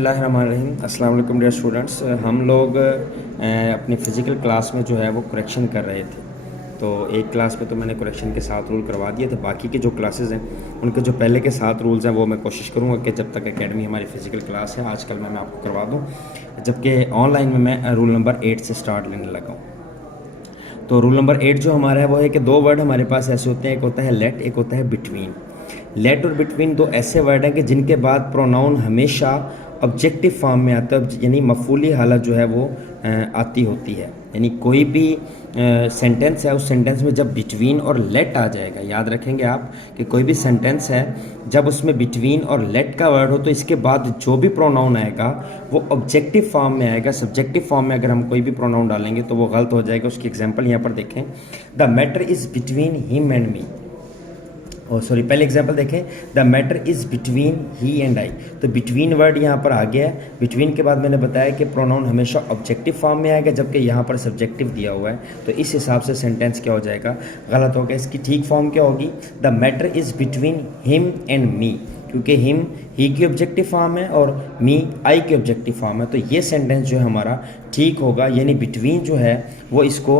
बिस्मिल्लाहिर्रहमानिर्रहीम। अस्सलाम वालेकुम डियर स्टूडेंट्स। हम लोग अपनी फ़िज़िकल क्लास में जो है वो करेक्शन कर रहे थे। तो एक क्लास में तो मैंने करेक्शन के 7 रूल करवा दिए थे। बाकी के जो क्लासेस हैं उनके जो पहले के 7 रूल्स हैं वो मैं कोशिश करूँगा कि जब तक एकेडमी हमारी फ़िज़िकल क्लास है आजकल मैं आपको करवा दूँ, जबकि ऑनलाइन में मैं रूल नंबर 8 से स्टार्ट लेने लगा हूँ। तो रूल नंबर 8 जो हमारा है वो है कि 2 वर्ड हमारे पास ऐसे होते हैं, एक होता है लेट, एक होता है बिटवीन। लेट और बिटवीन 2 ऐसे वर्ड हैं कि जिनके बाद प्रोनाउन हमेशा ऑब्जेक्टिव फॉर्म में आता है, यानी मफूली हालत जो है वो आती होती है। यानी कोई भी सेंटेंस है, उस सेंटेंस में जब बिटवीन और लेट आ जाएगा, याद रखेंगे आप कि कोई भी सेंटेंस है जब उसमें बिटवीन और लेट का वर्ड हो तो इसके बाद जो भी प्रोनाउन आएगा वो ऑब्जेक्टिव फॉर्म में आएगा। सब्जेक्टिव फॉर्म में अगर हम कोई भी प्रोनाउन डालेंगे तो वो गलत हो जाएगा। उसकी एग्जांपल यहाँ पर देखें, the matter is between him and me. पहले एग्जाम्पल देखें, the matter is between he and I. तो बिटवीन वर्ड यहाँ पर आ गया है। बिटवीन के बाद मैंने बताया कि प्रोनाउन हमेशा ऑब्जेक्टिव फॉर्म में आएगा, जबकि यहाँ पर सब्जेक्टिव दिया हुआ है। तो इस हिसाब से सेंटेंस क्या हो जाएगा, गलत होगा। इसकी ठीक फॉर्म क्या होगी, the matter is between him and me, क्योंकि हिम ही की ऑब्जेक्टिव फॉर्म है और मी आई की ऑब्जेक्टिव फॉर्म है। तो ये सेंटेंस जो है हमारा ठीक होगा, यानी बिटवीन जो है वो इसको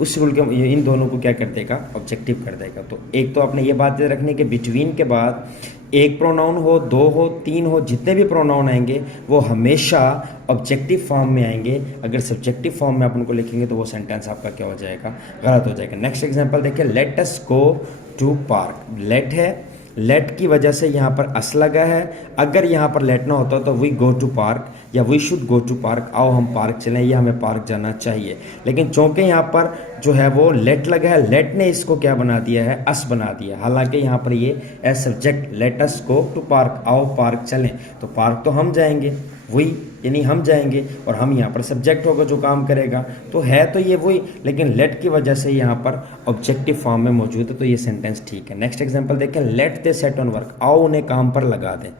उस रूल के इन दोनों को क्या कर देगा, ऑब्जेक्टिव कर देगा। तो एक तो आपने ये बात याद रखनी कि बिटवीन के बाद एक प्रोनाउन हो, 2 हो, 3 हो, जितने भी प्रोनाउन आएंगे वो हमेशा ऑब्जेक्टिव फॉर्म में आएंगे। अगर सब्जेक्टिव फॉर्म में आप उनको लिखेंगे तो वो सेंटेंस आपका क्या हो जाएगा, गलत हो जाएगा। नेक्स्ट एग्जांपल देखिए, let us go to park. Late है, लेट की वजह से यहाँ पर अस लगा है। अगर यहाँ पर लेट ना होता तो वी गो टू पार्क या we should go to park, आओ हम पार्क चलें या हमें पार्क जाना चाहिए। लेकिन चूँकि यहाँ पर जो है वो लेट लगा है, लेट ने इसको क्या बना दिया है, अस बना दिया। हालांकि यहाँ पर ये as subject, let us go to park, आओ पार्क चलें। तो पार्क तो हम जाएंगे, वही यानी हम जाएंगे, और हम यहाँ पर सब्जेक्ट होगा जो काम करेगा। तो है तो ये वही, लेकिन लेट की वजह से यहाँ पर ऑब्जेक्टिव फॉर्म में मौजूद है। तो ये सेंटेंस ठीक है। नेक्स्ट एग्जांपल देखें, let they set on work, आओ उन्हें काम पर लगा दें।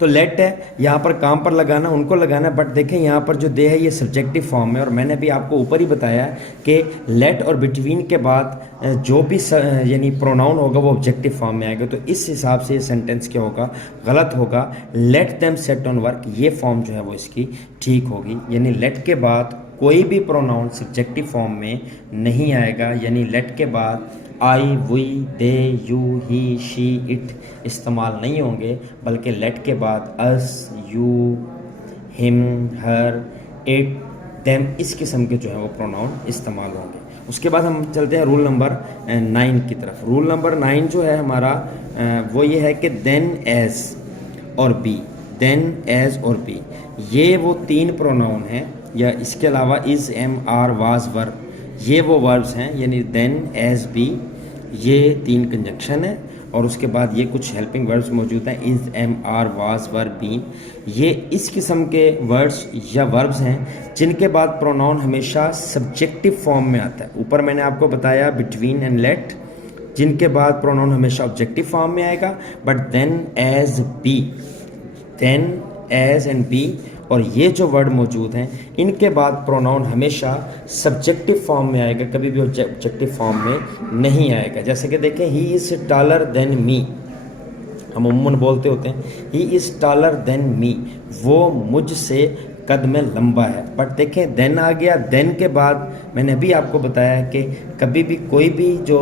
तो लेट है, यहाँ पर काम पर लगाना, उनको लगाना, बट देखें यहाँ पर जो दे है ये सब्जेक्टिव फॉर्म है। और मैंने भी आपको ऊपर ही बताया कि लेट और बिटवीन के बाद जो भी यानी प्रोनाउन होगा वो ऑब्जेक्टिव फॉर्म में आएगा। तो इस हिसाब से ये सेंटेंस क्या होगा, गलत होगा। Let them set on work, ये फॉर्म जो है वो इसकी ठीक होगी। यानी लेट के बाद कोई भी प्रोनाउन सब्जेक्टिव फॉर्म में नहीं आएगा। यानी लेट के बाद I, we, they, you, he, she, it इस्तेमाल नहीं होंगे, बल्कि लेट के बाद us, you, him, her, it, them इस किस्म के जो है वो प्रोनाउन इस्तेमाल होंगे। उसके बाद हम चलते हैं रूल नंबर 9 की तरफ। रूल नंबर 9 जो है हमारा वो ये है कि देन, एज और बी। देन, एज और बी ये वो 3 प्रोनाउन हैं, या इसके अलावा is, am, are, was, were, ये वो वर्ब्स हैं। यानी देन, एज, बी ये 3 कंजक्शन है, और उसके बाद ये कुछ हेल्पिंग वर्ड्स मौजूद हैं, is, am, are, was, were, been. ये इस किस्म के वर्ड्स या वर्ब्स हैं जिनके बाद प्रोनाउन हमेशा सब्जेक्टिव फॉर्म में आता है। ऊपर मैंने आपको बताया बिटवीन एंड लेट, जिनके बाद प्रोनाउन हमेशा ऑब्जेक्टिव फॉर्म में आएगा। But then, as, be, then, as and be और ये जो वर्ड मौजूद हैं इनके बाद प्रोनाउन हमेशा सब्जेक्टिव फॉर्म में आएगा, कभी भी ऑब्जेक्टिव फॉर्म में नहीं आएगा। जैसे कि देखें, ही इज़ टॉलर देन मी, हम अमूमन बोलते होते हैं ही इज़ टॉलर देन मी, वो मुझसे कद में लंबा है। बट देखें, देन आ गया, देन के बाद मैंने अभी आपको बताया कि कभी भी कोई भी जो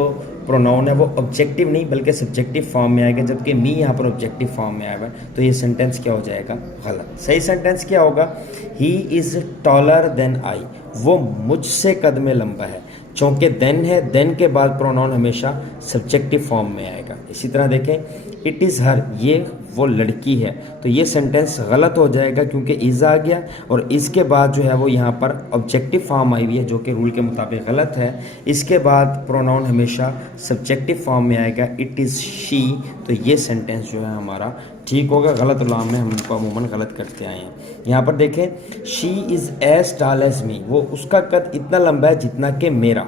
प्रोनाउन है वो ऑब्जेक्टिव नहीं बल्कि सब्जेक्टिव फॉर्म में आएगा, जबकि मी यहाँ पर ऑब्जेक्टिव फॉर्म में आएगा। तो ये सेंटेंस क्या हो जाएगा, गलत। सही सेंटेंस क्या होगा, he is taller than I, वो मुझसे कद में लंबा है। चूँकि देन है, देन के बाद प्रोनाउन हमेशा सब्जेक्टिव फॉर्म में आएगा। इसी तरह देखें, इट इज़ हर, ये वो लड़की है। तो ये सेंटेंस गलत हो जाएगा क्योंकि इज़ आ गया और इसके बाद जो है वो यहाँ पर ऑब्जेक्टिव फॉर्म आई हुई है, जो कि रूल के मुताबिक गलत है। इसके बाद प्रोनाउन हमेशा सब्जेक्टिव फॉर्म में आएगा, इट इज़ शी। तो ये सेंटेंस जो है हमारा ठीक होगा। गलत उलाम में हम इनको अमूमन गलत करते आए हैं। यहाँ पर देखें, she is as tall as me, वो उसका कद इतना लंबा है जितना कि मेरा।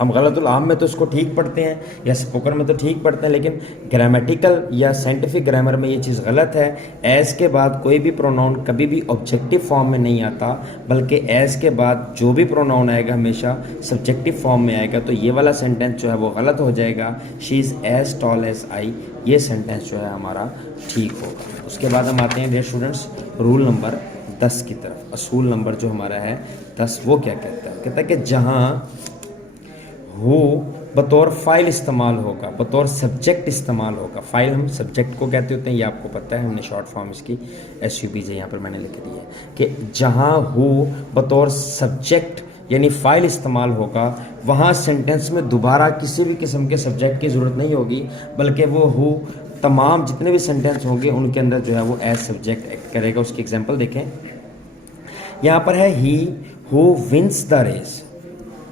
हम गलतुल आम में तो इसको ठीक पढ़ते हैं या स्पोकन में तो ठीक पढ़ते हैं, लेकिन ग्रामेटिकल या साइंटिफिक ग्रामर में ये चीज़ गलत है। एज के बाद कोई भी प्रोनाउन कभी भी ऑब्जेक्टिव फॉर्म में नहीं आता, बल्कि एज के बाद जो भी प्रोनाउन आएगा हमेशा सब्जेक्टिव फॉर्म में आएगा। तो ये वाला सेंटेंस जो है वो गलत हो जाएगा। She is as tall as I, ये सेंटेंस जो है हमारा ठीक होगा। उसके बाद हम आते हैं डियर स्टूडेंट्स रूल नंबर 10 की तरफ। असूल नंबर जो हमारा है 10, वो क्या कहता है? कहता है कि जहाँ हु बतौर फ़ाइल इस्तेमाल होगा, बतौर सब्जेक्ट इस्तेमाल होगा। फ़ाइल हम सब्जेक्ट को कहते होते हैं, ये आपको पता है, हमने शॉर्ट फॉर्म इसकी SUBJ यहाँ पर मैंने लिख दी है कि जहाँ हु बतौर सब्जेक्ट यानी फ़ाइल इस्तेमाल होगा, वहाँ सेंटेंस में दोबारा किसी भी किस्म के सब्जेक्ट की ज़रूरत नहीं होगी, बल्कि वो हु तमाम जितने भी सेंटेंस होंगे उनके अंदर जो है वो एज सब्जेक्ट एक्ट करेगा। उसकी एग्जांपल देखें, यहाँ पर है he who wins the race,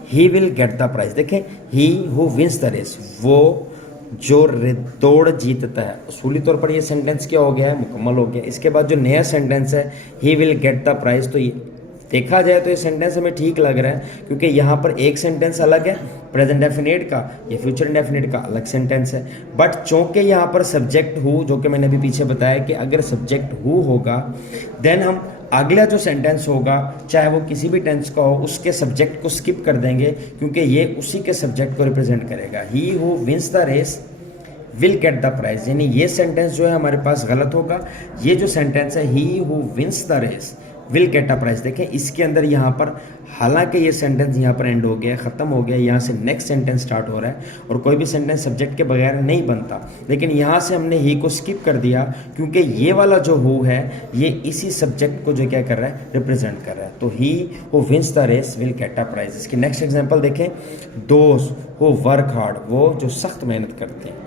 he will get the prize. देखें, he who wins the race, वो जो दौड़ जीतता है। उसूली तौर पर ये सेंटेंस क्या हो गया है? मुकम्मल हो गया। इसके बाद जो नया सेंटेंस है he will get the prize, तो ये देखा जाए तो ये सेंटेंस हमें ठीक लग रहा है, क्योंकि यहाँ पर एक सेंटेंस अलग है प्रेजेंट डेफिनेट का, ये फ्यूचर इंडेफिनिट का अलग सेंटेंस है। बट चूंकि यहाँ पर सब्जेक्ट हु, जो कि मैंने अभी पीछे बताया कि अगर सब्जेक्ट हु होगा देन हम अगला जो सेंटेंस होगा चाहे वो किसी भी टेंस का हो उसके सब्जेक्ट को स्किप कर देंगे, क्योंकि ये उसी के सब्जेक्ट को रिप्रेजेंट करेगा। He who wins the race will get the prize, यानी ये सेंटेंस जो है हमारे पास गलत होगा। ये जो सेंटेंस है he who wins the race will get a prize, देखें इसके अंदर यहाँ पर हालांकि ये सेंटेंस यहाँ पर एंड हो गया, ख़त्म हो गया, यहाँ से नेक्स्ट सेंटेंस स्टार्ट हो रहा है और कोई भी सेंटेंस सब्जेक्ट के बगैर नहीं बनता, लेकिन यहाँ से हमने ही को स्किप कर दिया क्योंकि ये वाला जो हु है ये इसी सब्जेक्ट को जो क्या कर रहा है, रिप्रेजेंट कर रहा है। तो he who wins the race will get a prize. इसकी नेक्स्ट एग्जाम्पल देखें, दोज हु वर्क हार्ड, वो जो सख्त मेहनत करते हैं।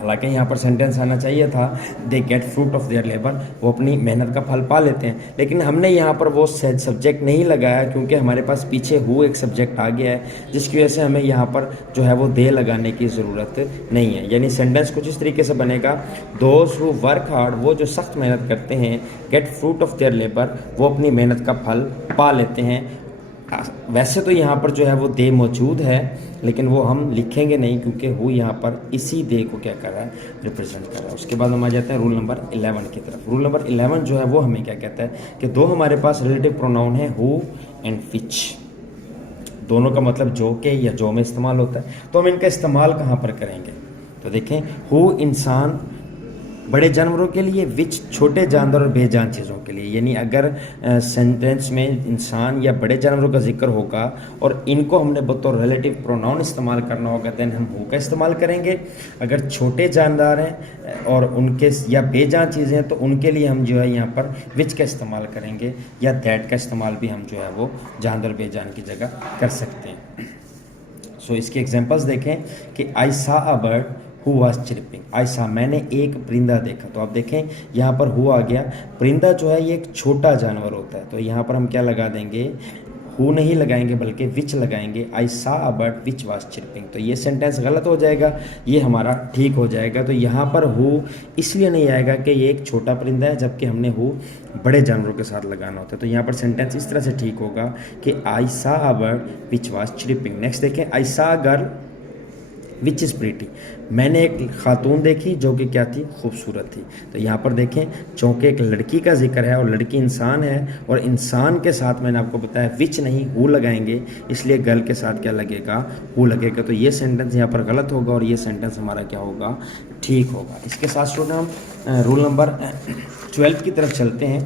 हालांकि यहाँ पर सेंटेंस आना चाहिए था they get fruit of their labour, वो अपनी मेहनत का फल पा लेते हैं, लेकिन हमने यहाँ पर वो सब्जेक्ट नहीं लगाया क्योंकि हमारे पास पीछे हु एक सब्जेक्ट आ गया है, जिसकी वजह से हमें यहाँ पर जो है वो दे लगाने की ज़रूरत नहीं है। यानी सेंटेंस कुछ इस तरीके से बनेगा, दोज हु वर्क हार्ड, वो जो सख्त मेहनत करते हैं, get fruit of their labour, वो अपनी मेहनत का फल पा लेते हैं। वैसे तो यहाँ पर जो है वो दे मौजूद है, लेकिन वो हम लिखेंगे नहीं क्योंकि हु यहाँ पर इसी दे को क्या कर रहा है, रिप्रेजेंट कर रहा है। उसके बाद हम आ जाते हैं रूल नंबर 11 की तरफ। रूल नंबर 11 जो है वो हमें क्या कहता है कि दो हमारे पास रिलेटिव प्रोनाउन है हु एंड विच, दोनों का मतलब जो के या जो में इस्तेमाल होता है, तो हम इनका इस्तेमाल कहाँ पर करेंगे? तो देखें, हु इंसान बड़े जानवरों के लिए, विच छोटे जानवर और बेजान चीज़ों के लिए। यानी अगर सेंटेंस में इंसान या बड़े जानवरों का जिक्र होगा और इनको हमने बतौर रिलेटिव प्रोनाउन इस्तेमाल करना होगा देन हम हु का इस्तेमाल करेंगे। अगर छोटे जानदार हैं और उनके या बेजान चीज़ें हैं तो उनके लिए हम जो है यहाँ पर विच का इस्तेमाल करेंगे, या दैट का इस्तेमाल भी हम जो है वो जानदार बेजान की जगह कर सकते हैं। सो इसके एग्जांपल्स देखें कि I saw a bird who was chirping, I saw मैंने एक परिंदा देखा। तो आप देखें यहाँ पर हु आ गया, परिंदा जो है ये एक छोटा जानवर होता है, तो यहाँ पर हम क्या लगा देंगे, हु नहीं लगाएंगे बल्कि विच लगाएंगे। आई saw a bird which was chirping, तो ये सेंटेंस गलत हो जाएगा, ये हमारा ठीक हो जाएगा। तो यहाँ पर हु इसलिए नहीं आएगा कि ये एक छोटा परिंदा है, जबकि हमने हु बड़े जानवरों के साथ लगाना होता है। तो यहाँ पर सेंटेंस इस तरह से ठीक होगा कि I saw a bird which was chirping. Next देखें, आई saw a girl which is pretty, मैंने एक खातून देखी जो कि क्या थी, खूबसूरत थी। तो यहाँ पर देखें, चूँकि एक लड़की का जिक्र है और लड़की इंसान है और इंसान के साथ मैंने आपको बताया विच नहीं हु लगाएंगे, इसलिए गर्ल के साथ क्या लगेगा, हु लगेगा। तो ये सेंटेंस यहाँ पर गलत होगा और ये सेंटेंस हमारा क्या होगा, ठीक होगा। इसके साथ स्टूडेंट हम रूल नंबर 12 की तरफ चलते हैं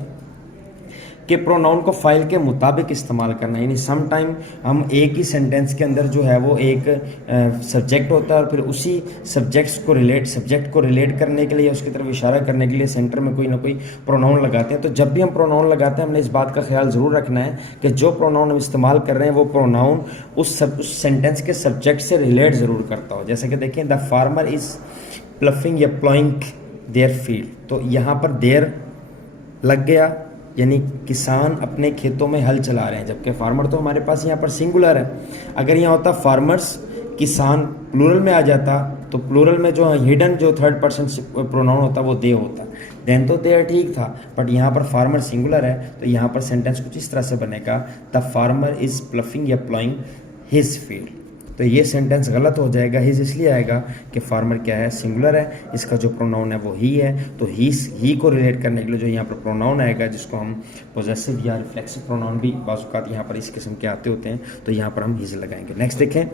कि प्रोनाउन को फाइल के मुताबिक इस्तेमाल करना। यानी सम टाइम हम एक ही सेंटेंस के अंदर जो है वो एक सब्जेक्ट होता है और फिर उसी सब्जेक्ट को रिलेट करने के लिए, उसकी तरफ इशारा करने के लिए सेंटर में कोई ना कोई प्रोनाउन लगाते हैं। तो जब भी हम प्रोनाउन लगाते हैं हमने इस बात का ख्याल ज़रूर रखना है कि जो प्रोनाउन हम इस्तेमाल कर रहे हैं वो प्रोनाउन उस सेंटेंस के सब्जेक्ट से रिलेट ज़रूर करता हो। जैसे कि देखें, द फार्मर इज़ प्लफिंग या प्लॉइंग देयर फील्ड, तो यहाँ पर देयर लग गया, यानी किसान अपने खेतों में हल चला रहे हैं, जबकि फार्मर तो हमारे पास यहाँ पर सिंगुलर है। अगर यहाँ होता फार्मर्स, किसान प्लूरल में आ जाता, तो प्लूरल में जो हिडन जो थर्ड पर्सन प्रोनाउन होता वो दे होता, देन तो देयर ठीक था, बट यहाँ पर फार्मर सिंगुलर है, तो यहाँ पर सेंटेंस कुछ इस तरह से बनेगा, द फार्मर इज़ प्लफिंग या प्लॉइंग हिज फील्ड। तो ये सेंटेंस गलत हो जाएगा। हिज इसलिए आएगा कि फार्मर क्या है, सिंगुलर है, इसका जो प्रोनाउन है वो ही है। तो ही को रिलेट करने के लिए जो यहाँ पर प्रोनाउन आएगा, जिसको हम पोजेसिव या रिफ्लेक्सिव प्रोनाउन भी बाज़ यहाँ पर इस किस्म के आते होते हैं, तो यहाँ पर हम हिज लगाएंगे। नेक्स्ट देखें,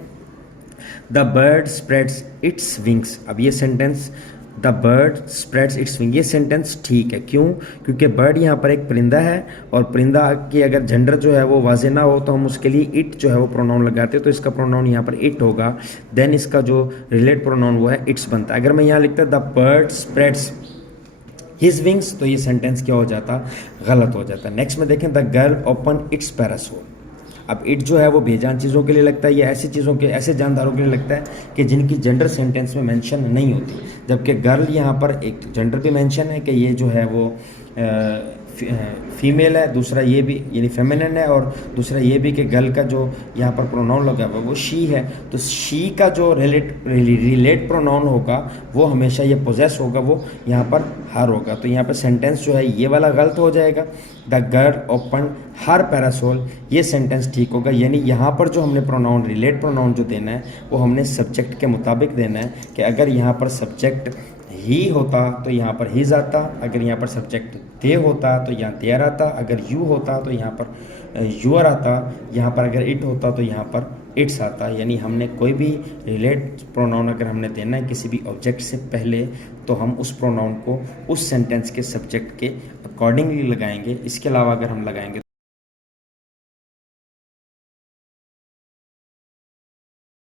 the bird spreads its wings. अब ये sentence the bird spreads it's wing, ये सेंटेंस ठीक है। क्यों? क्योंकि बर्ड यहाँ पर एक परिंदा है, और परिंदा की अगर जेंडर जो है वो वाजे ना हो तो हम उसके लिए इट जो है वो प्रोनाउन लगाते हैं, तो इसका प्रोनाउन यहाँ पर इट होगा। देन इसका जो रिलेट प्रोनाउन वो है इट्स बनता है। अगर मैं यहाँ लिखता the bird spreads his wings, तो ये सेंटेंस क्या हो जाता, गलत हो जाता। नेक्स्ट में देखें, the girl open it's parasol. अब इट जो है वो बेजान चीज़ों के लिए लगता है, या ऐसी चीज़ों के, ऐसे जानदारों के लिए लगता है कि जिनकी जेंडर सेंटेंस में मेंशन नहीं होती, जबकि गर्ल यहाँ पर एक जेंडर भी मेंशन है कि ये जो है वो फीमेल है, दूसरा ये भी यानी फेमिनिन है, और दूसरा ये भी कि गर्ल का जो यहाँ पर प्रोनाउन लगा हुआ है वो शी है। तो शी का जो रिलेट प्रोनाउन होगा वो हमेशा ये पोजेस होगा, वो यहाँ पर हर होगा। तो यहाँ पर सेंटेंस जो है ये वाला गलत हो जाएगा। The girl open her parasol, ये सेंटेंस ठीक होगा। यानी यहाँ पर जो हमने प्रोनाउन, रिलेट प्रोनाउन जो देना है वो हमने सब्जेक्ट के मुताबिक देना है, कि अगर यहाँ पर सब्जेक्ट ही होता तो यहाँ पर हिज आता, अगर यहाँ पर सब्जेक्ट दे होता तो यहाँ देयर आता, अगर यू होता तो यहाँ पर यूअर आता, यहाँ पर अगर इट होता तो यहाँ पर इट्स आता। यानी हमने कोई भी रिलेट प्रोनाउन अगर हमने देना है किसी भी ऑब्जेक्ट से पहले, तो हम उस प्रोनाउन को उस सेंटेंस के सब्जेक्ट के अकॉर्डिंगली लगाएंगे। इसके अलावा अगर हम लगाएंगे